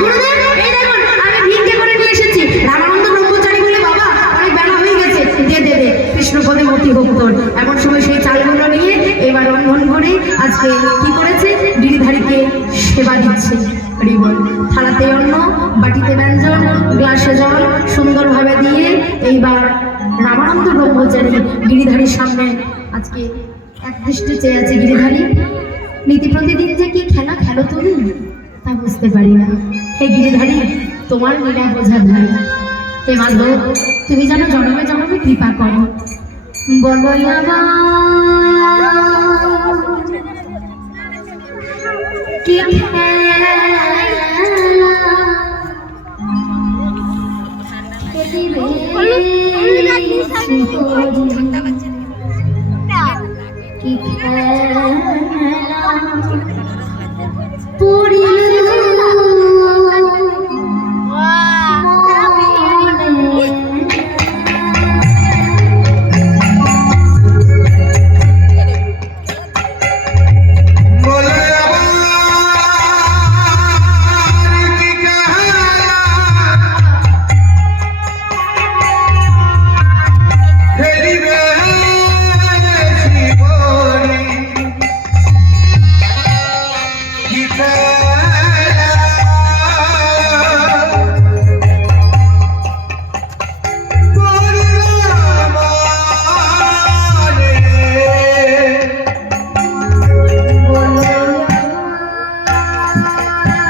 গুরুদেব এই দেখুন আমি ভিক্ষে করে নিয়ে এসেছি। রামানন্দ ব্রহ্মচারী বলে বাবা অনেক বেলা হয়ে গেছে, দে দে দে, কৃষ্ণপদে মতি হোক তোর। এমন সময় সেই চালগুলো নিয়ে এবার রন্ধন করে আজকে কি করেছে, গিরিধারীকে সেবা দিচ্ছে। হরিবল। থালাতে অন্ন, বাটিতে ব্যঞ্জন, গ্লাসে জল সুন্দরভাবে দিয়ে এইবার রামানন্দ ব্রহ্মচারী গিরিধারীর সামনে আজকে এক দৃষ্টি চেয়ে আছে। গিরিধারী, নীতি প্রতিদিন যে কি খেলা খেলো তুমি তা বুঝতে পারি না। হে গিরিধারী, তোমার লীলা বোঝা ধারী। হে মাধব, তুমি যেন জনমে জনমে কৃপা করো। বলো কি